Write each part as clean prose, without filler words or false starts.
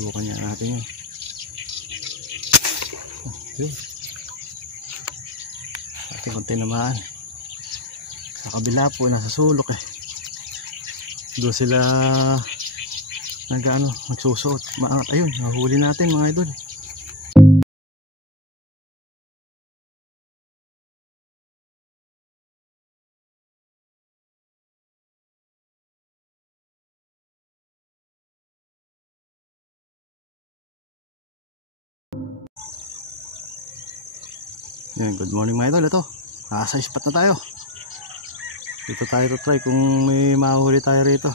Subukan niya natin yun. Yun. Ating konti naman. Sa kabila po, nasa sulok eh. Doon sila nagsusuot. Maangat. Ayun, nahuli natin mga idol. Yan, good morning mga idol. Ito, nasa spot na tayo. Dito tayo try kung may mahuhuli tayo rito.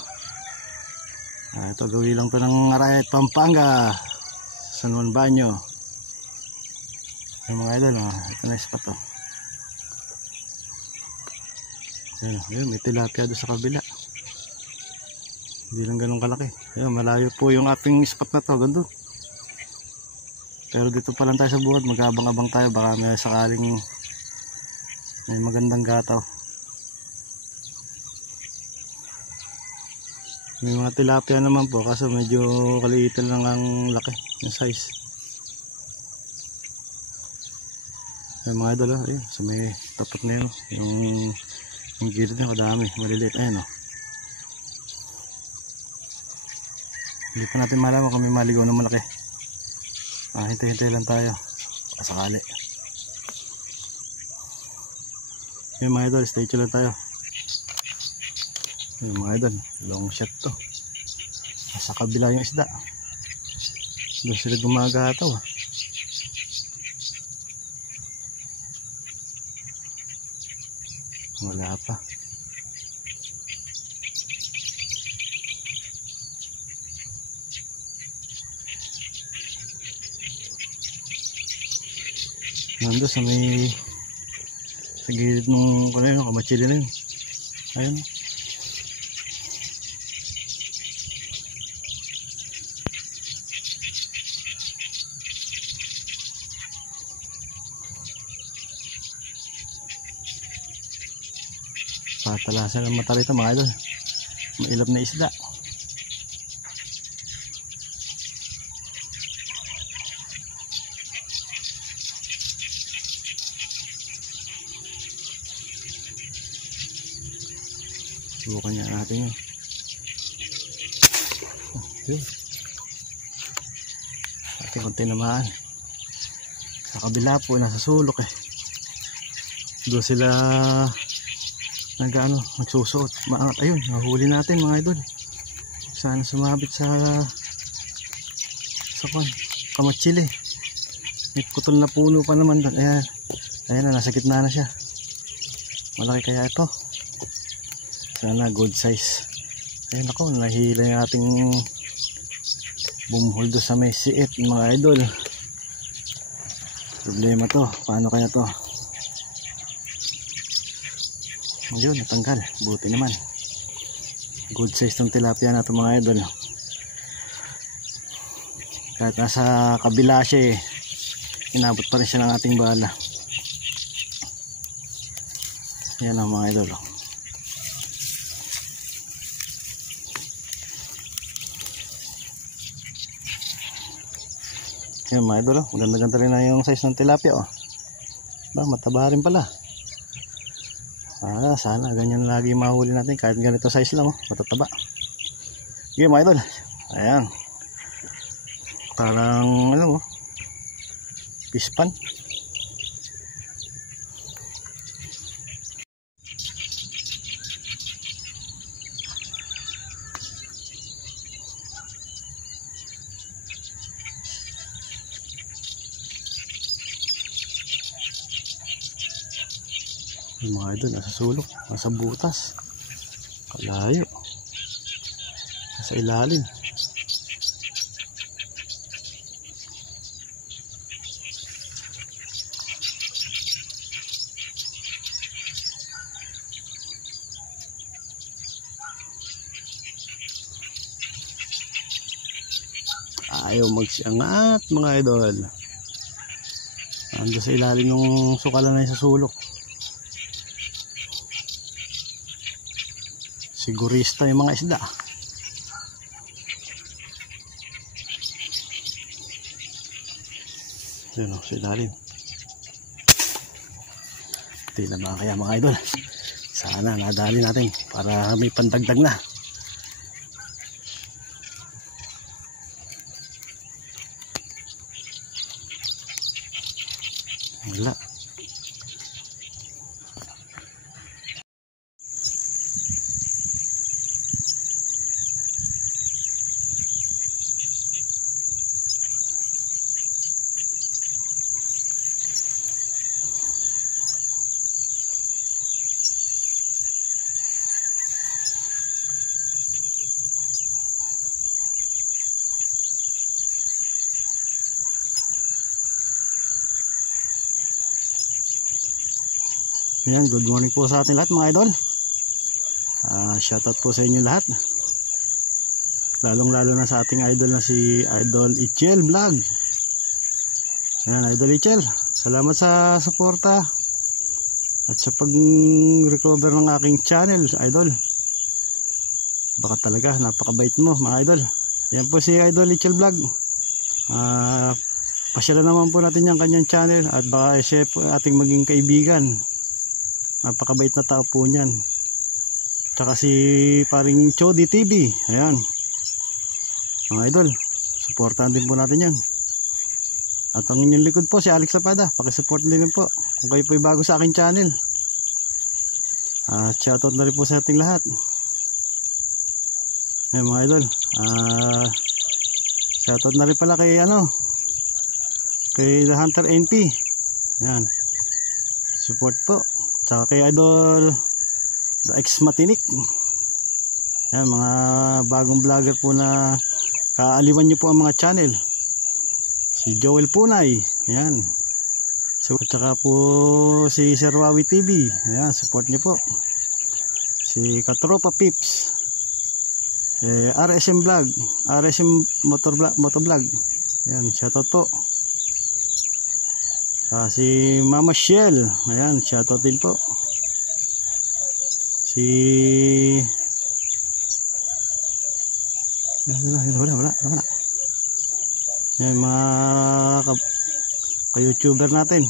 Ito, gawin lang to ng Arayat, Pampanga, San Juan Banyo. Yan mga idol, ito na spot to. Yan, may tilapia doon sa kabila. Hindi lang ganun kalaki. Yan, malayo po yung ating spot na to, ganda. Pero dito pa lang tayo sa buhat, mag-abang-abang tayo, baka may sakaling may magandang gataw. May mga tilapia naman po, kaso medyo kaliitan lang ang laki ng size. Yung mga idol, so may tapat na yun, yung gilid na kadami, maliliit, ayun o. Hindi pa natin malaman kung may maligaw na malaki. Hintay-hintay lang tayo sakali. Yung mga idol, stay tuned lang tayo. Yung mga idol, long shot to. Sa kabila yung isda, doon sila gumagataw. Wala pa. Nandun sa may sa gilid ng kamachili na yun. Ayun. Patalasan ng mata rito mga idol. Mailap na isda. Subukan niya natin yun. Yun. Ating konti naman. Sa kabila po, nasa sulok eh. Doon sila nagsusuot. Maangat. Ayun, nahuli natin mga idol. Sana sumabit sa kamachili. May putol na puno pa naman doon. Ayan na, nasa gitna na siya. Malaki kaya ito. Sana good size. Ayun ako, nahila yung ating bumhol doon sa may siit mga idol. Problema to, paano kaya to? Ayun, natanggal. Buti naman. Good size tong tilapia na to mga idol. Kahit nasa kabila siya inabot pa rin siya ng ating bala. Yan ang mga idol. Yan mga idol, maganda-ganda rin na yung size ng tilapia mataba rin pala. Sana ganyan lagi mahuli natin, kahit ganito size lang matataba. Yan mga idol, ayan, parang pispan. Yung mga idol, nasa sulok, nasa butas, kalayo, nasa ilalim. Ayaw magsiangat mga idol. Ando sa ilalim ng sukalan na sa sulok. Sigurista yung mga isda. Yun o, sa ilalim. Hindi naman kaya mga idol. Sana nadali natin para may pandagdag na. Wala. Ayan, good morning po sa ating lahat mga idol. Shoutout po sa inyo lahat. Lalong lalo na sa ating idol na si Idol Ichel Vlog. Ayan, Idol Ichel, salamat sa suporta at sa pag-recover ng aking channel, idol. Baka talaga, napakabait mo mga idol. Ayan po si Idol Ichel Vlog. Pasyalan naman po natin yung kanyang channel at baka siya po ating maging kaibigan. Napakabait na tao po niyan. Tsaka si paring Chody TV. Ayan. Mga idol, supportahan din po natin yan. At ang inyong likod po si Alex Lapada. Pakisupport din po kung kayo po ay bago sa aking channel. Shoutout na rin po sa ating lahat. Ayan mga idol. Shoutout na rin pala kay kay The Hunter NP. Ayan. Support po. Tsaka kay Idol The X Matinik. Yan, mga bagong vlogger po na kaaliwan nyo po ang mga channel. Si Joel Punay. Yan. So, tsaka po si Sir Wawi TV. Yan, support nyo po. Si Katropa Pips. RSM Vlog. RSM Motovlog. Yan, shoutout po. Si Mama Shell, ayan, shoutout din po. Wala. Yan, mga ka-YouTuber natin.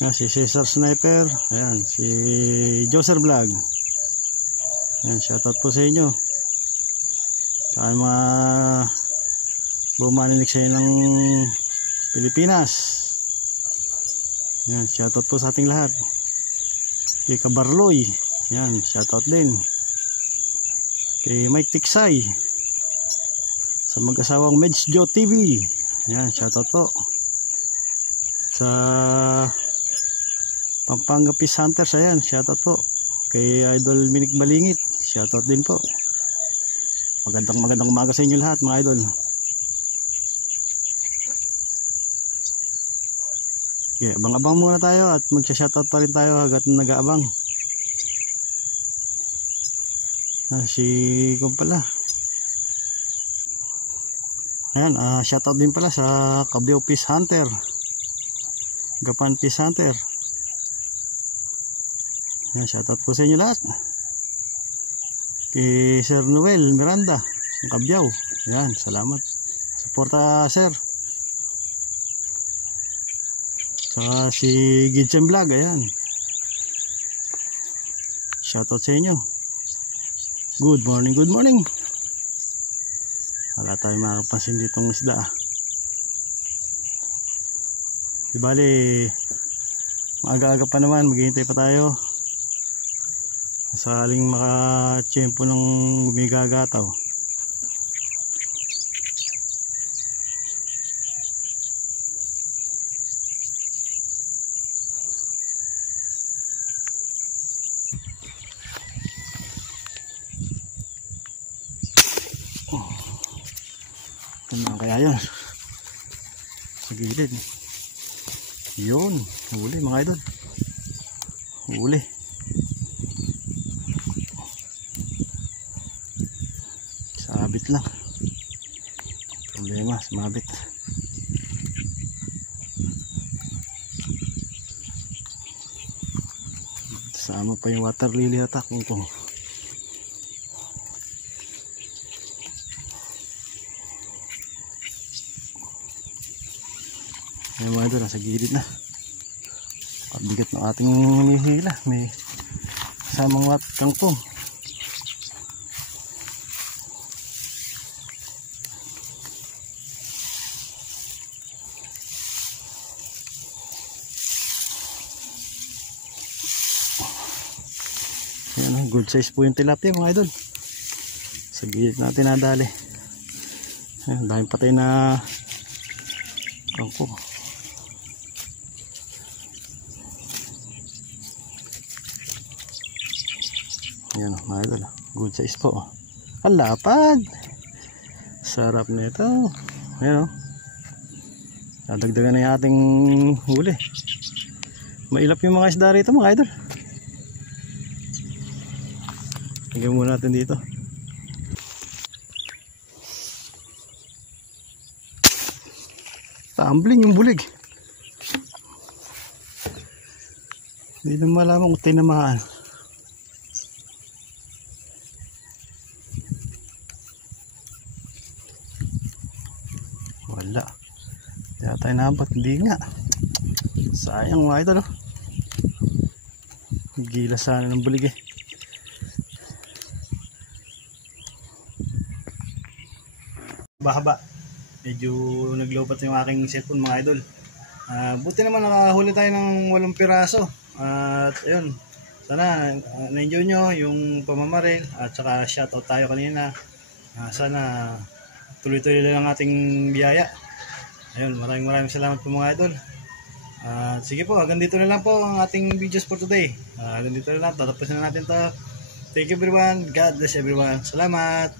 Yan, si Cesar Sniper, ayan, si Joser Vlog. Ayan, shoutout po sa inyo. Saka mga bumaninig sa inyo ng Pilipinas. Yan, shoutout po sa ating lahat. Kay Kabarloy, yan, shoutout din. Kay Mike Tiksay, sa mag-asawang Medsjo TV, yan, shoutout po. Sa Pampanga Peace Hunters, ayan, shoutout po. Kay Idol Minik Balingit, shoutout din po. Magandang umaga sa inyo lahat mga idol. Okay, abang-abang muna tayo at magsha-shoutout pa rin tayo hanggat nag-aabang. Si kung pala. Ayan, shoutout din pala sa Cabiao Peace Hunter. Gapan Peace Hunter. Ayan, shoutout po sa inyo lahat. Kay Sir Noel Miranda ng Cabiao. Ayan, salamat. Suporta sir. Saka si Gidsen Vlog, ayan. Shoutout sa inyo. Good morning. Wala tayong makapansin ditong isda. Di bali, maaga-aga pa naman, maghihintay pa tayo. Sakaling makatsyempo ng gumigagataw. Ano kaya yun? Sa gilid. Yun, huli mga idol. Huli. Sabit lang. Problema, sumabit. Sama pa yung water lily attack. Yung mga idol, nasa gilid na. Pabigat ng ating hinihila. May kasamang kangkong. Ayan, good size po yung tilapia mga idol. Sa gilid natin nadali. Ayan, daming patay na kangkong. Ayan mga idol, good size po. Ang lapad. Sarap nito. Ayan o. Dadagdagan na yung ating huli. Mailap yung mga isda rito mga idol. Lagyan muna natin dito. Tumbling yung bulig. Hindi na malaman kung tinamaan. Wala. Kaya tayo nabot. Hindi nga. Sayang mga idol. Gila sana ng bulig eh. Bahaba. Medyo naglobat yung aking cellphone mga idol. Buti naman nakahuli tayo ng 8 piraso. At ayun. Sana na-enjoy nyo yung pamamaril. At saka shoutout tayo kanina. Sana tuloy-tuloy lang ang ating biyaya. Ayun, maraming salamat po mga idol. Sige po, hanggang dito na lang po ang ating videos for today. Hanggang dito na lang, tatapusin na natin to. Thank you everyone, God bless everyone. Salamat.